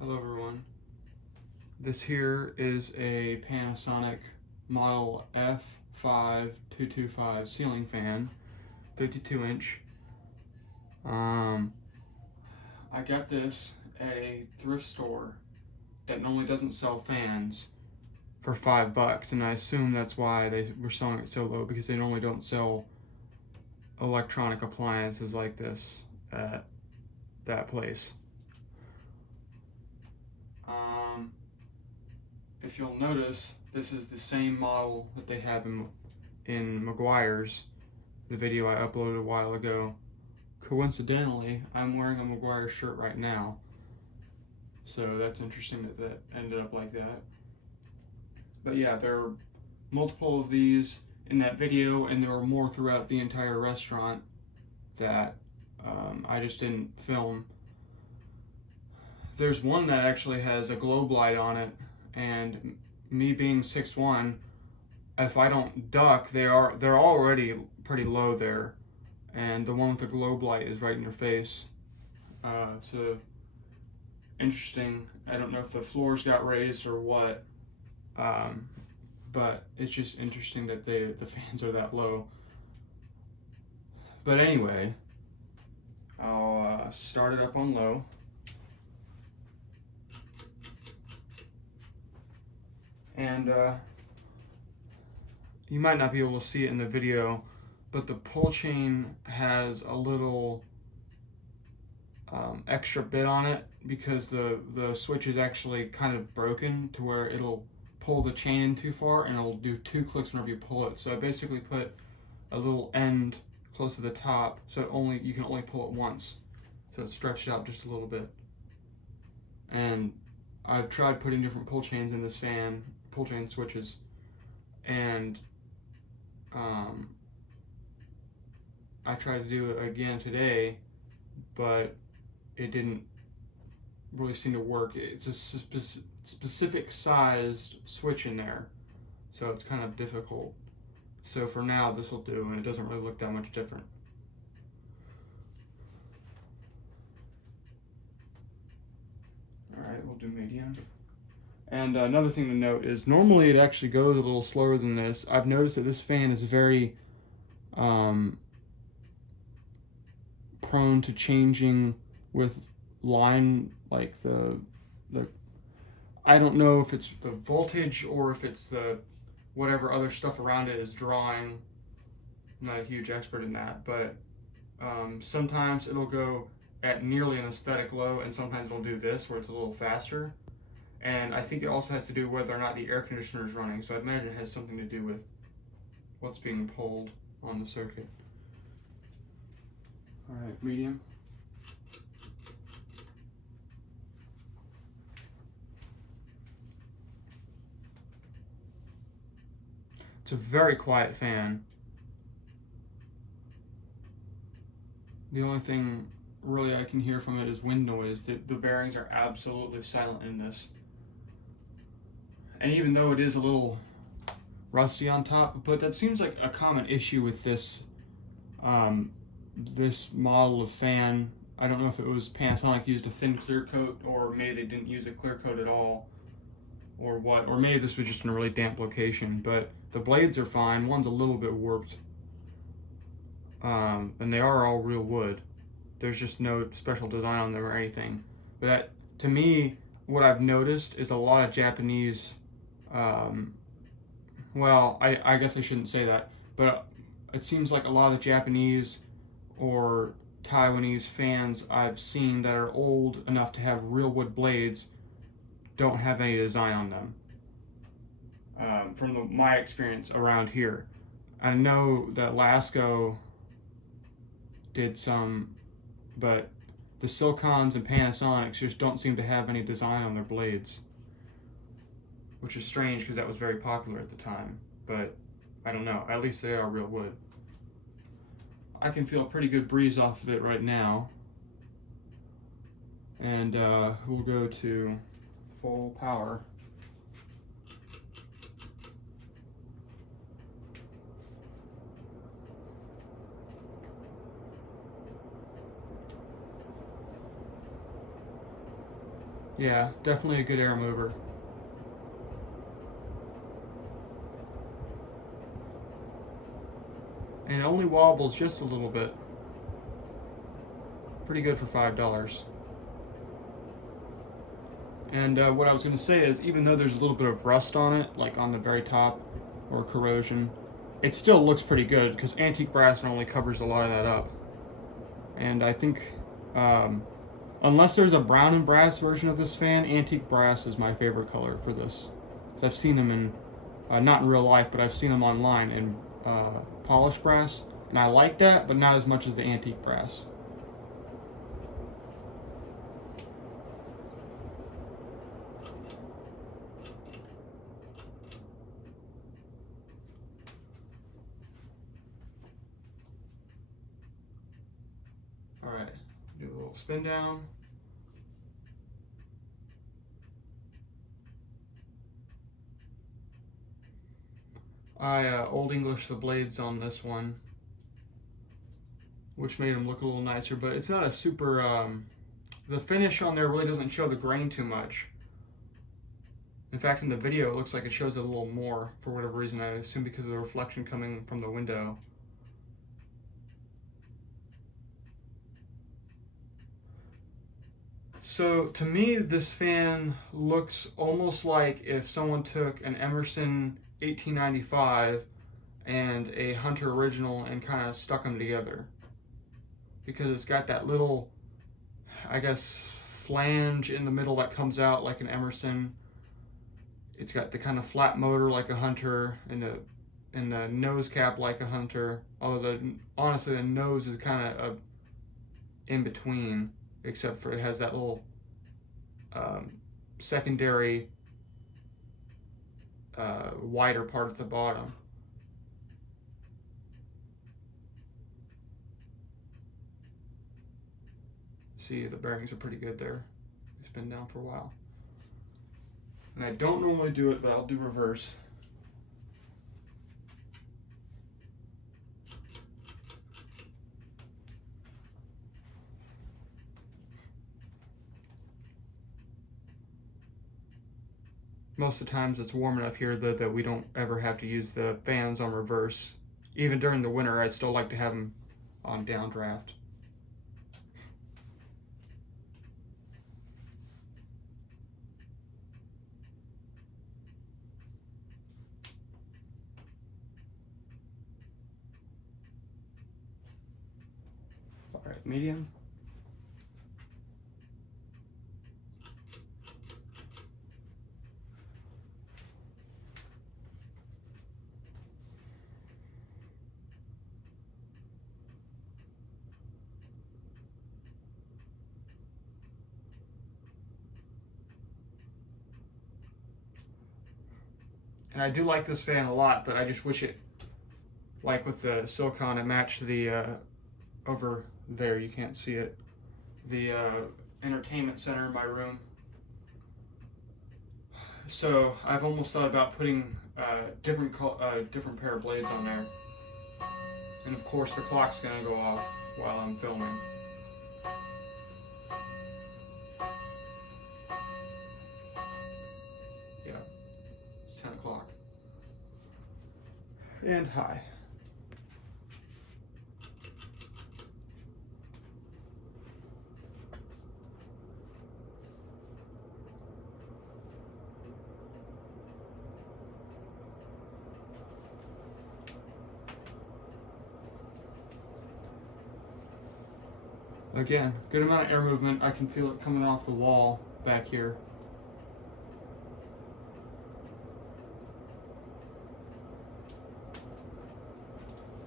Hello everyone. This here is a Panasonic model F5225 ceiling fan, 52 inch. I got this at a thrift store that normally doesn't sell fans for $5, and I assume that's why they were selling it so low, because they normally don't sell electronic appliances like this at that place. If you'll notice, this is the same model that they have in McGuire's, the video I uploaded a while ago. Coincidentally, I'm wearing a McGuire shirt right now, so that's interesting that that ended up like that. But yeah, there are multiple of these in that video, and there are more throughout the entire restaurant that I just didn't film. There's one that actually has a globe light on it, and me being 6'1", if I don't duck, they're already pretty low there, and the one with the globe light is right in your face. So interesting. I don't know if the floors got raised or what, but it's just interesting that the fans are that low. But anyway, I'll start it up on low. And you might not be able to see it in the video, but the pull chain has a little extra bit on it, because the switch is actually kind of broken to where it'll pull the chain in too far and it'll do 2 clicks whenever you pull it. So I basically put a little end close to the top, so you can only pull it once, so it's stretched out just a little bit. And I've tried putting different pull chains in this fan, pull chain switches, and I tried to do it again today, but it didn't really seem to work. It's a specific sized switch in there, so it's kind of difficult. So for now, this will do, and it doesn't really look that much different. Alright, we'll do medium. And another thing to note is, normally it actually goes a little slower than this. I've noticed that this fan is very prone to changing with line, like the I don't know if it's the voltage or if it's the whatever other stuff around it is drawing. I'm not a huge expert in that, but sometimes it'll go at nearly an aesthetic low, and sometimes it'll do this where it's a little faster. And I think it also has to do whether or not the air conditioner is running, so I imagine it has something to do with what's being pulled on the circuit. Alright, medium. It's a very quiet fan. The only thing really I can hear from it is wind noise. The bearings are absolutely silent in this. And even though it is a little rusty on top, but that seems like a common issue with this this model of fan. I don't know if it was Panasonic used a thin clear coat, or maybe they didn't use a clear coat at all, or what, or maybe this was just in a really damp location. But the blades are fine. One's a little bit warped, and they are all real wood. There's just no special design on them or anything. But that, to me, what I've noticed is a lot of Japanese, well, I guess I shouldn't say that, but it seems like a lot of the Japanese or Taiwanese fans I've seen that are old enough to have real wood blades don't have any design on them. From my experience around here, I know that Lasco did some, but the Silcons and Panasonics just don't seem to have any design on their blades, which is strange because that was very popular at the time. But I don't know, at least they are real wood. I can feel a pretty good breeze off of it right now, and we'll go to full power. Yeah, definitely a good air mover. And it only wobbles just a little bit. Pretty good for $5. And what I was going to say is, even though there's a little bit of rust on it, like on the very top, or corrosion, it still looks pretty good because antique brass normally covers a lot of that up. And I think, um, unless there's a brown and brass version of this fan, antique brass is my favorite color for this. So I've seen them in, not in real life, but I've seen them online in polished brass, and I like that, but not as much as the antique brass. All right, do a little spin down. I Old English the blades on this one, which made them look a little nicer, but it's not a super, the finish on there really doesn't show the grain too much. In fact, in the video, it looks like it shows it a little more for whatever reason. I assume because of the reflection coming from the window. So to me, this fan looks almost like if someone took an Emerson 1895 and a Hunter original and kind of stuck them together. Because it's got that little, I guess, flange in the middle that comes out like an Emerson. It's got the kind of flat motor like a Hunter and the nose cap like a Hunter. Although honestly the nose is kind of in between, except for it has that little secondary wider part at the bottom. See, the bearings are pretty good there. It's been down for a while. And I don't normally do it, but I'll do reverse. Most of the times it's warm enough here that we don't ever have to use the fans on reverse. Even during the winter, I still like to have them on downdraft. All right, medium. And I do like this fan a lot, but I just wish it, like with the silicone, it matched the, over there, you can't see it, the entertainment center in my room. So I've almost thought about putting different pair of blades on there. And of course the clock's gonna go off while I'm filming. Yeah, it's 10 o'clock. And hi. Again, good amount of air movement. I can feel it coming off the wall back here.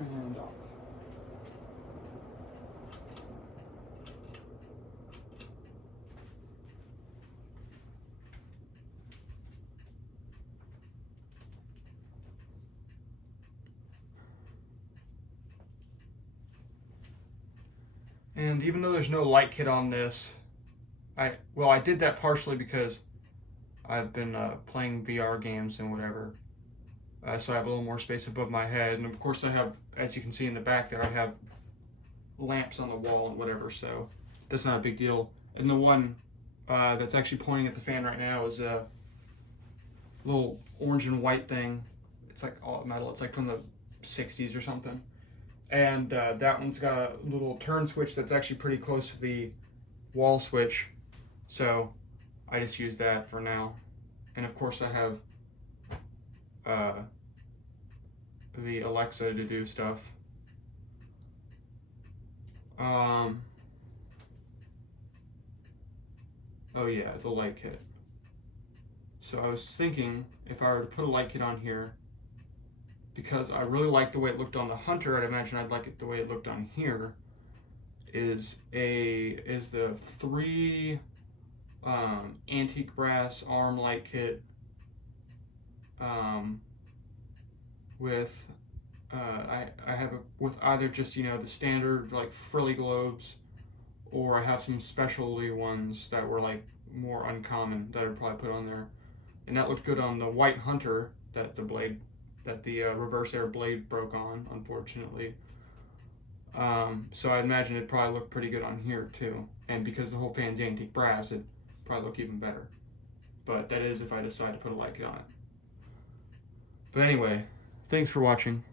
And off. And even though there's no light kit on this, I did that partially because I've been playing VR games and whatever, so I have a little more space above my head, and of course I have, as you can see in the back there, I have lamps on the wall and whatever, so that's not a big deal. And the one that's actually pointing at the fan right now is a little orange and white thing. It's like all metal. It's like from the 60s or something. And that one's got a little turn switch that's actually pretty close to the wall switch. So I just use that for now. And of course I have the Alexa to do stuff. Oh yeah, the light kit. So I was thinking if I were to put a light kit on here, because I really like the way it looked on the Hunter, I'd imagine I'd like it the way it looked on here, is the 3 antique brass arm light kit with I have with either just the standard like frilly globes, or I have some specialty ones that were like more uncommon that I'd probably put on there, and that looked good on the white Hunter that the reverse air blade broke on, unfortunately. So I'd imagine it'd probably look pretty good on here too, and because the whole fan's antique brass, it'd probably look even better. But that is if I decide to put a light kit on it. But anyway, thanks for watching.